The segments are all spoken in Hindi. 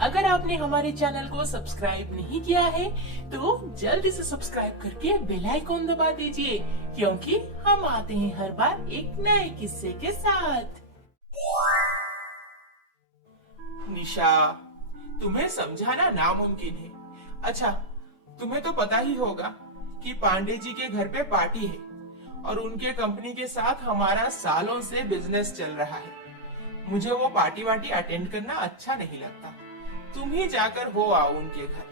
अगर आपने हमारे चैनल को सब्सक्राइब नहीं किया है तो जल्दी से सब्सक्राइब करके बेल आइकॉन दबा दीजिए, क्योंकि हम आते हैं हर बार एक नए किस्से के साथ। निशा, तुम्हें समझाना नामुमकिन है। अच्छा, तुम्हें तो पता ही होगा कि पांडे जी के घर पे पार्टी है और उनके कंपनी के साथ हमारा सालों से बिजनेस चल रहा है। मुझे वो पार्टी वार्टी अटेंड करना अच्छा नहीं लगता। तुम ही जाकर हो आओ उनके घर।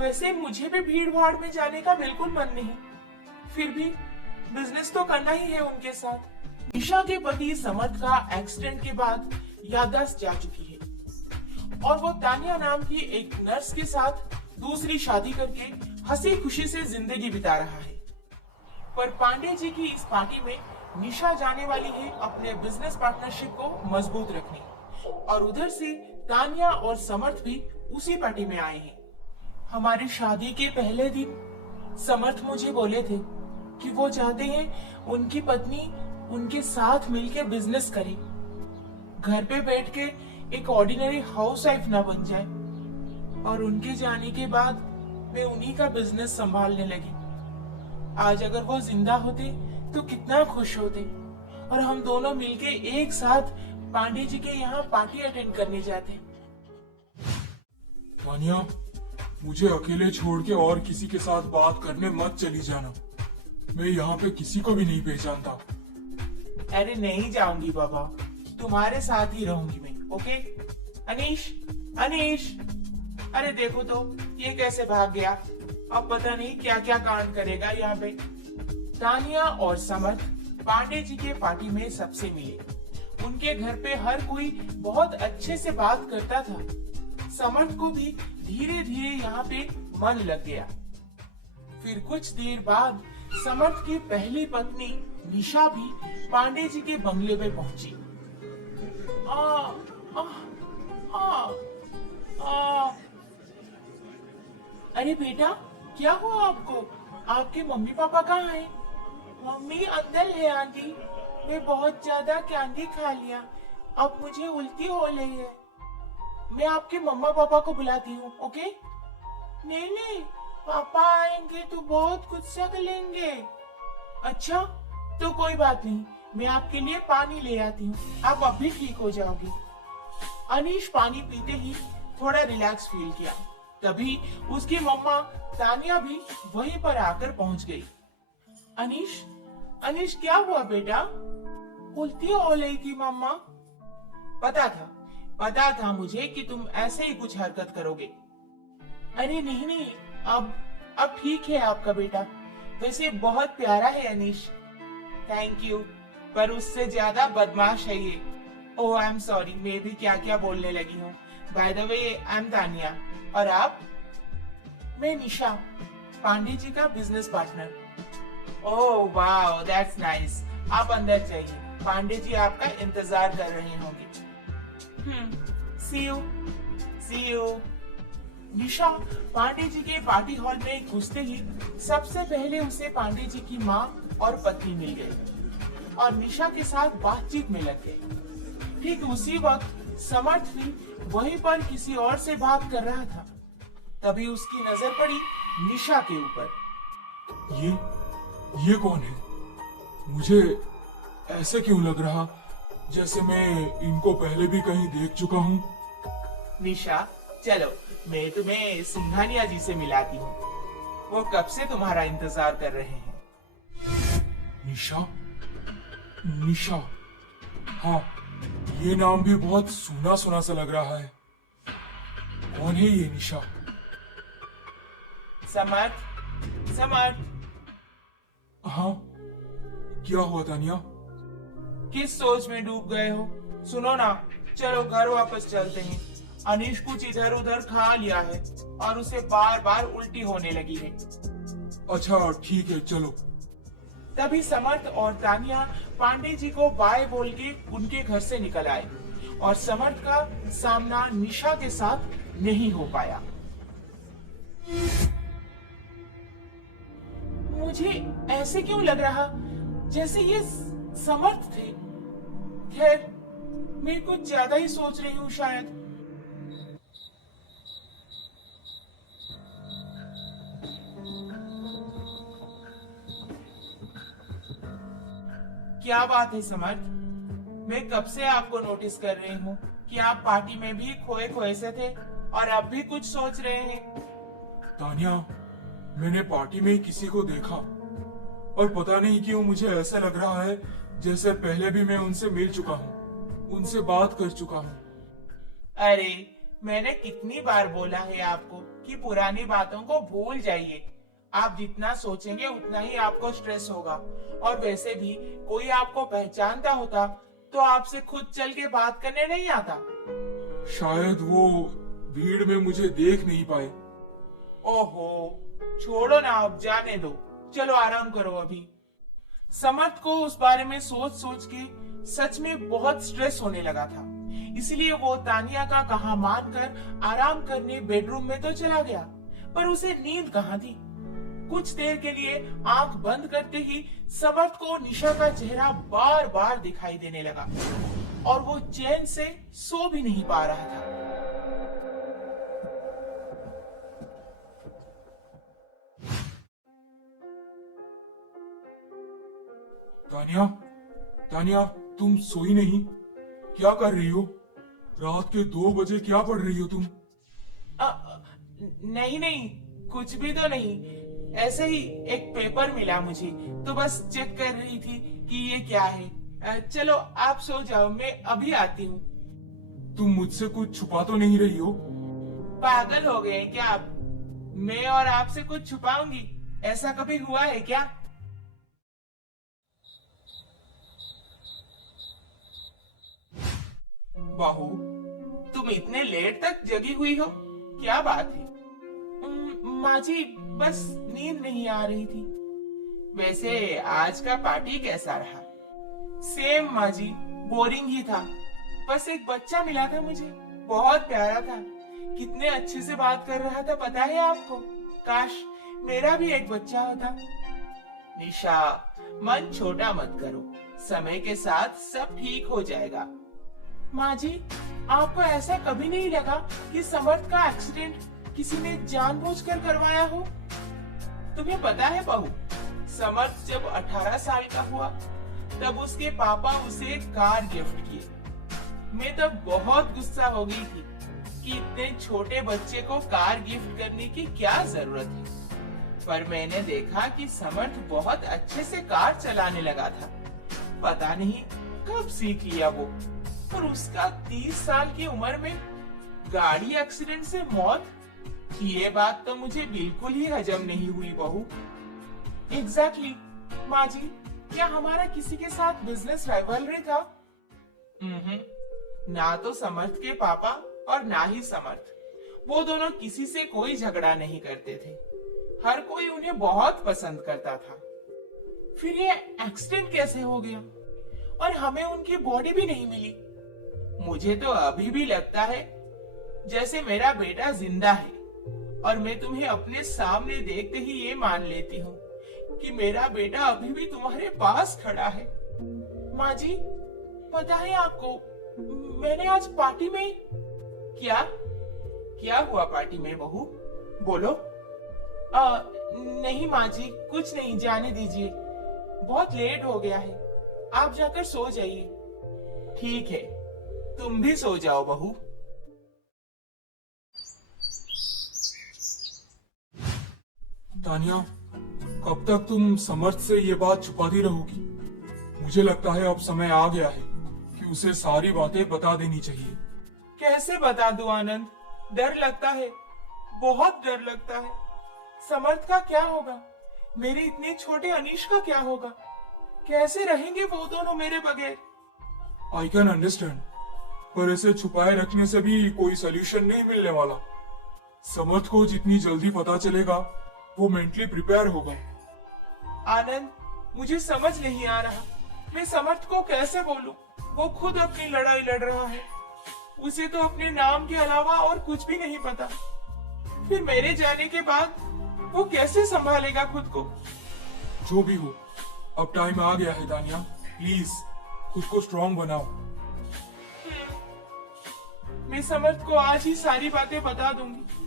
वैसे मुझे भी भीड़ भाड़ में जाने का बिल्कुल मन नहीं, फिर भी बिजनेस तो करना ही है उनके साथ। निशा के पति समर्थ का एक्सीडेंट के बाद याददाश्त जा चुकी है और वो तानिया नाम की एक नर्स के साथ दूसरी शादी करके हंसी खुशी से जिंदगी बिता रहा है। पर पांडे जी की इस पार्टी में निशा जाने वाली है अपने बिजनेस पार्टनरशिप को मजबूत रखने, और उधर से तानिया और समर्थ भी उसी पार्टी में आए हैं। हमारी शादी के पहले दिन समर्थ मुझे बोले थे कि वो चाहते हैं उनकी पत्नी उनके साथ मिलकर बिजनेस करे, घर पे बैठ के एक ऑर्डिनरी हाउस वाइफ ना बन जाए। और उनके जाने के बाद मैं उन्हीं का बिजनेस संभालने लगी। आज अगर वो जिंदा होते तो कितना खुश होते, और हम दोनों मिलके एक साथ पांडे जी के यहाँ पार्टी अटेंड करने जाते। तानिया, मुझे अकेले छोड़ के और किसी के साथ बात करने मत चली जाना। मैं यहाँ पे किसी को भी नहीं पहचानता। अरे नहीं जाऊंगी बाबा, तुम्हारे साथ ही रहूंगी मैं। ओके अनीश, अनीश, अरे देखो तो ये कैसे भाग गया। अब पता नहीं क्या क्या कांड करेगा यहाँ पे। तानिया और समर्थ पांडे जी के पार्टी में सबसे मिले। उनके घर पे हर कोई बहुत अच्छे से बात करता था। समर्थ को भी धीरे धीरे यहाँ पे मन लग गया। फिर कुछ देर बाद समर्थ की पहली पत्नी निशा भी पांडे जी के बंगले पे पहुंची। आ, आ, आ, आ, अरे बेटा, क्या हुआ आपको? आपके मम्मी पापा कहाँ हैं? मम्मी अंदर है आंटी। मैं बहुत ज्यादा कैंडी खा लिया, अब मुझे उल्टी हो रही है। मैं आपके मम्मा पापा को बुलाती हूँ। ओके? नहीं नहीं, पापा आएंगे तो बहुत गुस्सा करेंगे। अच्छा, तो कोई बात नहीं, मैं आपके लिए पानी ले आती हूँ, आप अब भी ठीक हो जाओगे। अनीश पानी पीते ही थोड़ा रिलैक्स फील किया। तभी उसकी मम्मा तानिया भी वहीं पर आकर पहुंच गई। अनीश, अनीश क्या हुआ बेटा? उल्टी हो रही थी मम्मा। पता था मुझे कि तुम ऐसे ही कुछ हरकत करोगे। अरे नहीं नहीं, अब ठीक है आपका बेटा। वैसे बहुत प्यारा है अनीश। थैंक यू, पर उससे ज्यादा बदमाश है ये। ओह आई एम सॉरी, मैं भी क्या क्या बोलने लगी हूँ। By the way I am Tania. और आप? मैं निशा, पांडे जी का business partner. Oh wow, that's nice. आप अंदर जाइए, पांडे जी आपका इंतजार कर रहे होंगे। सी यू। निशा पांडे जी के पार्टी हॉल में घुसते ही सबसे पहले उसे पांडे जी की माँ और पत्नी मिल गई और निशा के साथ बातचीत में लग गए। ठीक उसी वक्त समर्थ भी वहीं पर किसी और से बात कर रहा था। तभी उसकी नजर पड़ी निशा के ऊपर। ये कौन है? मुझे ऐसे क्यों लग रहा जैसे मैं इनको पहले भी कहीं देख चुका हूँ। निशा, चलो मैं तुम्हें सिंघानिया जी से मिलाती हूँ। वो कब से तुम्हारा इंतजार कर रहे हैं। निशा, हाँ, ये नाम भी बहुत सुना सुना सा लग रहा है। कौन है ये निशा? समर्थ। हाँ, क्या हुआ तानिया? किस सोच में डूब गए हो? सुनो ना, चलो घर वापस चलते हैं। अनीश कुछ इधर उधर खा लिया है और उसे बार बार उल्टी होने लगी है। अच्छा ठीक है, चलो। तभी समर्थ और तानिया पांडे जी को बाय बोल के उनके घर से निकल आए और समर्थ का सामना निशा के साथ नहीं हो पाया। मुझे ऐसे क्यों लग रहा जैसे ये समर्थ थे। खैर, मैं कुछ ज्यादा ही सोच रही हूँ शायद। क्या बात है समर्थ? मैं कब से आपको नोटिस कर रही हूँ कि आप पार्टी में भी खोए खोए से थे और अब भी कुछ सोच रहे हैं। तानिया, मैंने पार्टी में किसी को देखा और पता नहीं क्यों मुझे ऐसा लग रहा है जैसे पहले भी मैं उनसे मिल चुका हूँ, उनसे बात कर चुका हूँ। अरे, मैंने कितनी बार बोला है आपको कि पुरानी बातों को भूल जाइए। आप जितना सोचेंगे उतना ही आपको स्ट्रेस होगा। और वैसे भी कोई आपको पहचानता होता तो आपसे खुद चल के बात करने नहीं आता। शायद वो भीड़ में मुझे देख नहीं पाए। ओहो, छोड़ो ना, अब जाने दो। चलो आराम करो अभी। समर्थ को उस बारे में सोच सोच के सच में बहुत स्ट्रेस होने लगा था। इसलिए वो तानिया का कहा मानकर आराम करने बेडरूम में तो चला गया, पर उसे नींद कहाँ थी। कुछ देर के लिए आंख बंद करते ही समर्थ को निशा का चेहरा बार बार दिखाई देने लगा और वो चैन से सो भी नहीं पा रहा था। तानिया, तानिया, तुम सोई नहीं? क्या कर रही हो? रात के 2 बजे क्या पढ़ रही हो तुम? नहीं नहीं, कुछ भी तो नहीं। ऐसे ही एक पेपर मिला मुझे, तो बस चेक कर रही थी कि ये क्या है। चलो आप सो जाओ, मैं अभी आती हूँ। तुम मुझसे कुछ छुपा तो नहीं रही हो? पागल हो गए क्या आप? मैं और आपसे कुछ छुपाऊंगी? ऐसा कभी हुआ है क्या? बहू, तुम इतने लेट तक जगी हुई हो, क्या बात है? माँ जी, बस नींद नहीं आ रही थी। वैसे आज का पार्टी कैसा रहा? सेम माँ जी, बोरिंग ही था। बस एक बच्चा मिला था मुझे, बहुत प्यारा था। कितने अच्छे से बात कर रहा था पता है आपको? काश मेरा भी एक बच्चा होता। निशा, मन छोटा मत करो, समय के साथ सब ठीक हो जाएगा। माँ जी, आपको ऐसा कभी नहीं लगा कि समर्थ का एक्सीडेंट किसी ने जानबूझकर करवाया हो? तुम्हें पता है बहू, समर्थ जब 18 साल का हुआ तब उसके पापा उसे कार गिफ्ट किए। मैं तब बहुत गुस्सा हो गई थी कि इतने छोटे बच्चे को कार गिफ्ट करने की क्या जरूरत है। पर मैंने देखा कि समर्थ बहुत अच्छे से कार चलाने लगा था। पता नहीं कब सीख लिया वो। और उसका 30 साल की उम्र में गाड़ी एक्सीडेंट से मौत, ये बात तो मुझे बिल्कुल ही हजम नहीं हुई बहू। एग्जैक्टली माँ जी, क्या हमारा किसी के साथ बिजनेस राइवलरी था? ना तो समर्थ के पापा और ना ही समर्थ। वो दोनों किसी से कोई झगड़ा नहीं करते थे। हर कोई उन्हें बहुत पसंद करता था। फिर ये एक्सीडेंट कैसे हो गया? और हमें उनकी बॉडी भी नहीं मिली। मुझे तो अभी भी लगता है जैसे मेरा बेटा जिंदा है और मैं तुम्हें अपने सामने देखते ही ये मान लेती हूँ कि मेरा बेटा अभी भी तुम्हारे पास खड़ा है। माँ जी, पता है आपको, मैंने आज पार्टी में क्या हुआ पार्टी में बहू? बोलो। नहीं माँ जी, कुछ नहीं, जाने दीजिए। बहुत लेट हो गया है, आप जाकर सो जाइए। ठीक है, तुम भी सो जाओ बहू। तानिया, कब तक तुम समर्थ से ये बात छुपाती रहोगी? मुझे लगता है अब समय आ गया है कि उसे सारी बातें बता देनी चाहिए। कैसे बता दूं आनंद? डर लगता है, बहुत डर लगता है। समर्थ का क्या होगा? मेरे इतने छोटे अनीश का क्या होगा? कैसे रहेंगे वो दोनों मेरे बगैर? आई कैन अंडरस्टैंड, पर इसे छुपाए रखने से भी कोई सोल्यूशन नहीं मिलने वाला। समर्थ को जितनी जल्दी पता चलेगा वो मेंटली प्रिपेयर होगा। आनंद, मुझे समझ नहीं आ रहा, मैं समर्थ को कैसे बोलूं? वो खुद अपनी लड़ाई लड़ रहा है। उसे तो अपने नाम के अलावा और कुछ भी नहीं पता। फिर मेरे जाने के बाद वो कैसे संभालेगा खुद को? जो भी हो, अब टाइम आ गया है तानिया, प्लीज खुद को स्ट्रॉन्ग बनाओ। मैं समर्थ को आज ही सारी बातें बता दूंगी।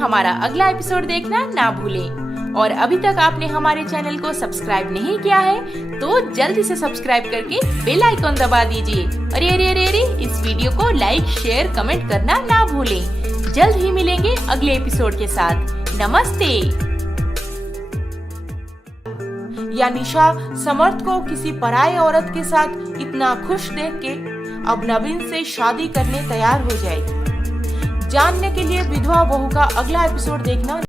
हमारा अगला एपिसोड देखना ना भूलें। और अभी तक आपने हमारे चैनल को सब्सक्राइब नहीं किया है तो जल्दी से सब्सक्राइब करके बेल आइकॉन दबा दीजिए। अरे अरे अरे अरे इस वीडियो को लाइक शेयर कमेंट करना ना भूलें। जल्द ही मिलेंगे अगले एपिसोड के साथ। नमस्ते। या निशा समर्थ को किसी पराये औरत के साथ इतना खुश देख के अब नवीन से शादी करने तैयार हो जाएगी। जानने के लिए विधवा बहू का अगला एपिसोड देखना